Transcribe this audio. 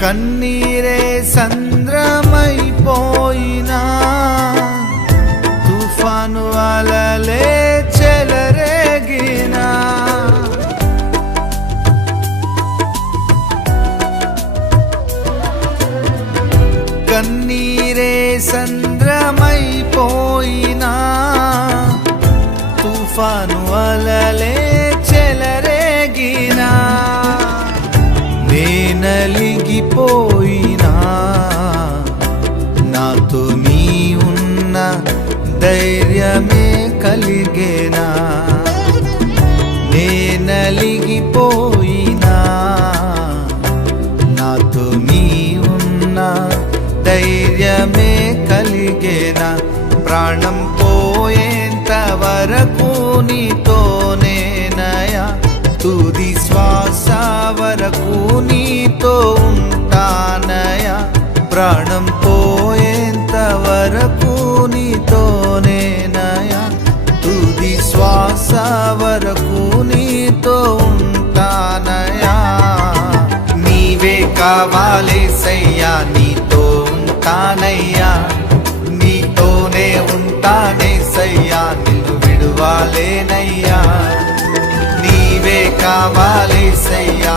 కన్నీరే సంద్రమైపోయినా తుఫాను అలలే చెలరేగినా కన్నీరే సంద్రమైపోయినా తుఫాను అలలే చెలరేగినా నేనలిగిపోయినా నాతో నీ ఉన్న ధైర్యమే కలిగేనా నేనలిగిపోయినా నాతో నీ ఉన్న ధైర్యమే కలిగేనా ప్రాణం పోయేంత వరకు నీతోనేనయా తుది శ్వాస వరకు నీతో ఉంటానయా ప్రాణం పోయేంత వరకు నీతోనేనయా తుది శ్వాస వరకు నీతో ఉంటానయా నీవే కావాలేసయ్యా నీతో ఉంటానయ్యా నీతోనే ఉంటానేసయ్యా నిన్ను విడువాలేనయ్యా నీవే కావాలేసయ్యా